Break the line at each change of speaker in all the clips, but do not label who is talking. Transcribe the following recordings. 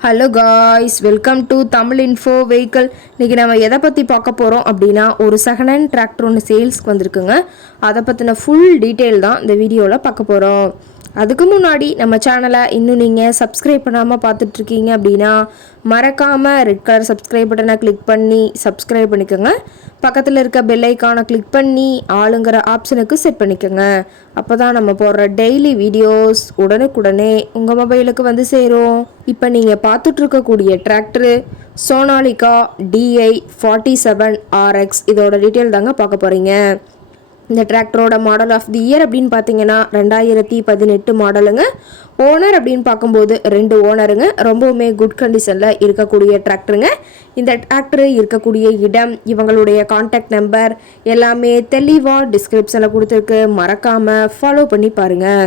Hello guys welcome to Tamil info vehicle இன்றைக்கி நம்ம எதை பற்றி பார்க்க போகிறோம் அப்படின்னா ஒரு செகண்ட் ஹேண்ட் டிராக்டர் ஒன்று சேல்ஸ்க்கு வந்திருக்குங்க. அதை பற்றின ஃபுல் டீட்டெயில் தான் இந்த வீடியோவில் பார்க்க போகிறோம் அதுக்கு முன்னாடி நம்ம சேனலை இன்னும் நீங்கள் சப்ஸ்கிரைப் பண்ணாமல் பார்த்துட்ருக்கீங்க அப்படின்னா மறக்காமல் ரெட் கலர் சப்ஸ்கிரைப் பட்டனை கிளிக் பண்ணி சப்ஸ்கிரைப் பண்ணிக்கோங்க. பக்கத்தில் இருக்க பெல் ஐக்கானை கிளிக் பண்ணி ஆளுங்கிற ஆப்ஷனுக்கு செட் பண்ணிக்கோங்க. அப்போ தான் நம்ம போடுற டெய்லி வீடியோஸ் உடனுக்குடனே உங்கள் மொபைலுக்கு வந்து சேரும். இப்போ நீங்கள் பார்த்துட்ருக்கக்கூடிய tractor Sonalika DI forty seven RX இதோட டீட்டெயில் தாங்க பார்க்க போகிறீங்க இந்த டிராக்டரோட மாடல் ஆஃப் தி இயர் அப்படின்னு பார்த்தீங்கன்னா ரெண்டாயிரத்தி பதினெட்டு மாடலுங்க ஓனர் அப்படின்னு பார்க்கும்போது ரெண்டு ஓனருங்க ரொம்பவுமே குட் கண்டிஷனில் இருக்கக்கூடிய டிராக்டருங்க இந்த டிராக்டர் இருக்கக்கூடிய இடம் இவங்களுடைய காண்டாக்ட் நம்பர் எல்லாமே தெளிவாக டிஸ்கிரிப்ஷனில் கொடுத்துருக்கு. மறக்காமல் ஃபாலோ பண்ணி பாருங்கள்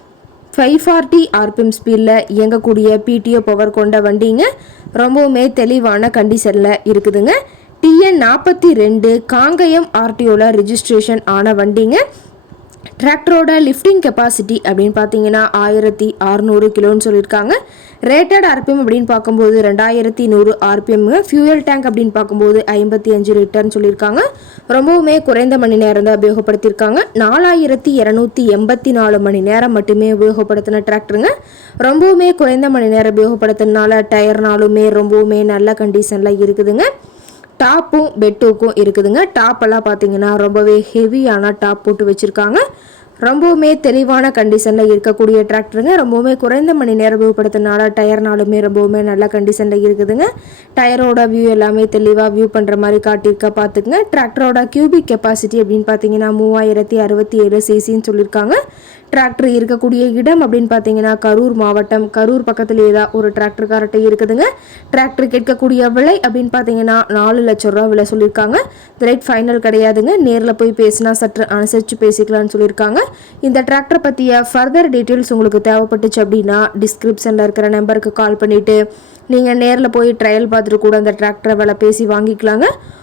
ஃபைவ் ஃபார்ட்டி ஆர்பிஎம் ஸ்பீடில் இயங்கக்கூடிய பிடிஓ பவர் கொண்ட வண்டிங்க ரொம்பவுமே தெளிவான கண்டிஷனில் இருக்குதுங்க. டிஎன் நாற்பத்தி ரெண்டு காங்கயம் ஆர்டிஓவில் ரிஜிஸ்ட்ரேஷன் ஆன வண்டிங்க. டிராக்டரோட லிஃப்டிங் கெப்பாசிட்டி அப்படின்னு பார்த்தீங்கன்னா ஆயிரத்தி அறநூறு கிலோன்னு சொல்லியிருக்காங்க. ரேட்டட் ஆர்பிஎம் அப்படின்னு பார்க்கும்போது ரெண்டாயிரத்தி நூறு ஆர்பிஎம் ஃபியூயல் டேங்க் அப்படின்னு பார்க்கும்போது ஐம்பத்தி அஞ்சு லிட்டர்னு சொல்லியிருக்காங்க. ரொம்பவுமே குறைந்த மணி நேரம் தான் உபயோகப்படுத்தியிருக்காங்க. நாலாயிரத்தி இரநூத்தி எண்பத்தி நாலு மணி நேரம் மட்டுமே உபயோகப்படுத்தின டிராக்டருங்க ரொம்பவுமே குறைந்த மணி நேரம் உபயோகப்படுத்தினால டயர்னாலுமே ரொம்பவுமே நல்ல கண்டிஷனில் இருக்குதுங்க. டாப்பும் பெட்டுக்கும் இருக்குதுங்க. டாப்பெல்லாம் பார்த்தீங்கன்னா ரொம்பவே ஹெவியான டாப் போட்டு வச்சுருக்காங்க. ரொம்பவுமே தெளிவான கண்டிஷனில் இருக்கக்கூடிய டிராக்டருங்க ரொம்பவுமே குறைந்த மணி நேரம் உபயோகப்படுத்தினால டயர்னாலுமே ரொம்பவுமே நல்ல கண்டிஷனில் இருக்குதுங்க. டயரோட வியூ எல்லாமே தெளிவாக வியூ பண்ணுற மாதிரி காட்டியிருக்க பார்த்துக்குங்க. டிராக்டரோட கியூபிக் கெப்பாசிட்டி அப்படின்னு பார்த்தீங்கன்னா மூவாயிரத்தி அறுபத்தி ஏழு சிசின்னு சொல்லியிருக்காங்க. டிராக்டர் இருக்கக்கூடிய இடம் அப்படின்னு பார்த்தீங்கன்னா கரூர் மாவட்டம். கரூர் பக்கத்துலேயே தான் ஒரு டிராக்டர்காரட்டை இருக்குதுங்க. டிராக்டர் கேட்கக்கூடிய விலை அப்படின்னு பார்த்தீங்கன்னா நாலு லட்சம் ரூபா விலை சொல்லியிருக்காங்க. இந்த ரேட் ஃபைனல் கிடையாதுங்க. நேரில் போய் பேசினா சற்று அனுசரித்து பேசிக்கலாம்னு சொல்லியிருக்காங்க. இந்த டிராக்டர் பற்றிய ஃபர்தர் டீட்டெயில்ஸ் உங்களுக்கு தேவைப்பட்டுச்சு அப்படின்னா டிஸ்கிரிப்ஷனில் இருக்கிற நம்பருக்கு கால் பண்ணிவிட்டு நீங்கள் நேரில் போய் ட்ரையல் பார்த்துட்டு கூட அந்த டிராக்டரை விலை பேசி வாங்கிக்கலாங்க.